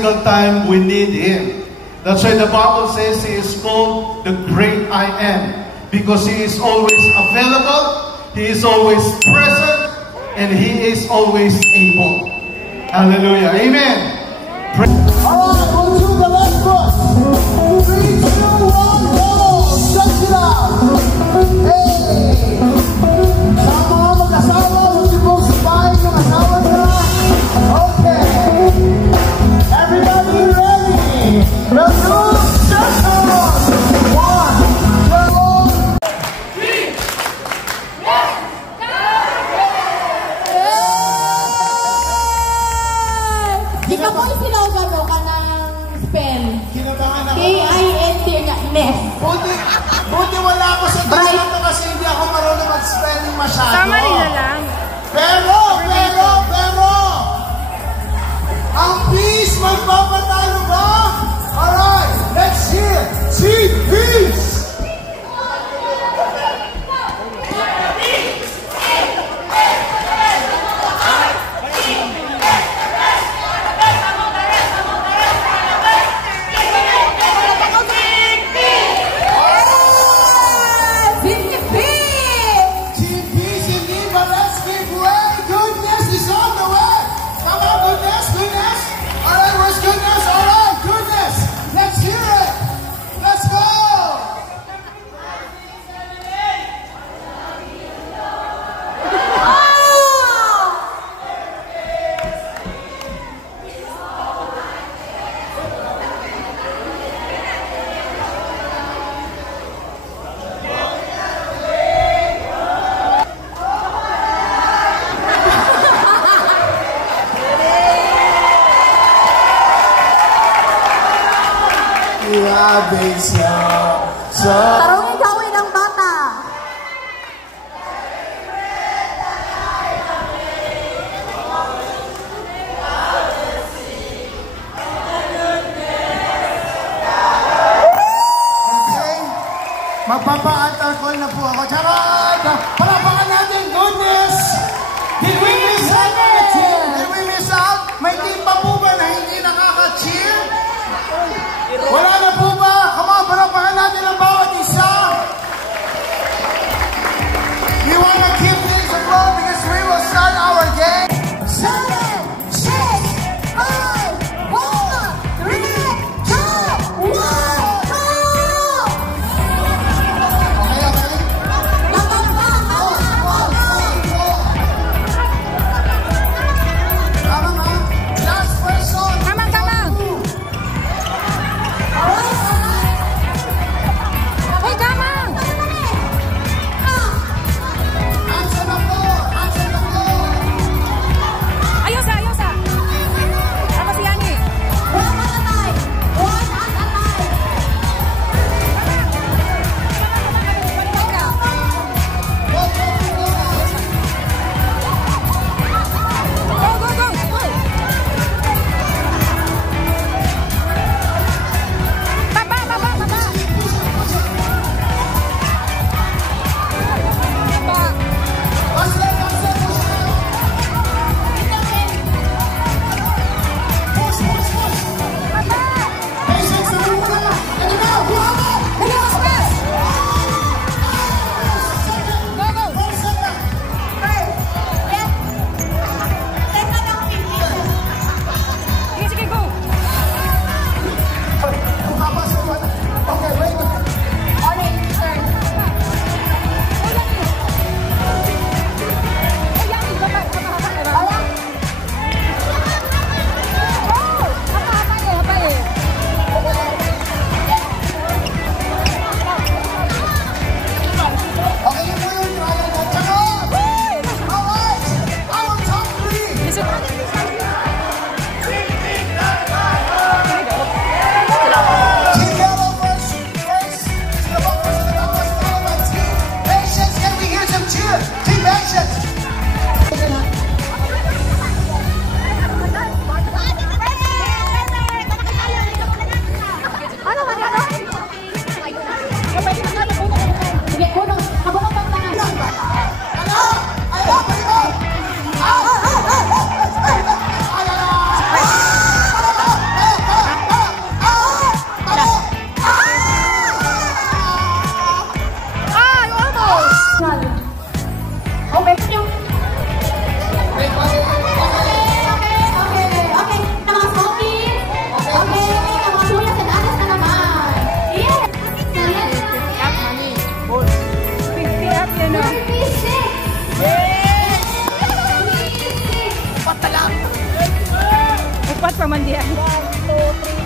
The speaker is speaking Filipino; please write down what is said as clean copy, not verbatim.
single time we need Him. That's why the Bible says He is called the great I am. Because He is always available, He is always present, and He is always able. Hallelujah. Amen. Alright, we'll do the last foot. 3, 2, 1, go! Stretch it out! Hey! Sa mga mag-asawa, huwag niyo pong sabahin yung asawa nila. Okay! Everybody ready? Let's go! Stretch out! 1, 2, 3! Yes! Di ka po sinawgan mo ka ng spell. Kinabahan ako. K-I-N-D nga, nest. Buti wala ako sa dito kasi hindi ako marunong mag-spelling masyado. Sama nila lang. Pero, ang peace magpapatalo ba? Alright, let's hear Team Peace! Tarungin gawin ng bata. Okay, magpapa-altar call na po ako. Charot! Palapakan natin, goodness! Did we miss out? Did we miss out? May team pa po ba na hindi nakaka-cheer? Wala na po ba? Come on, palapakan natin ang bawat isa. We want to keep things afloat because we will start our game. 7, 6, 5, 4, 3, 2, 1, go! Okay. Tama ba? Last person. Come on. pamandihan. 1, 2, 3.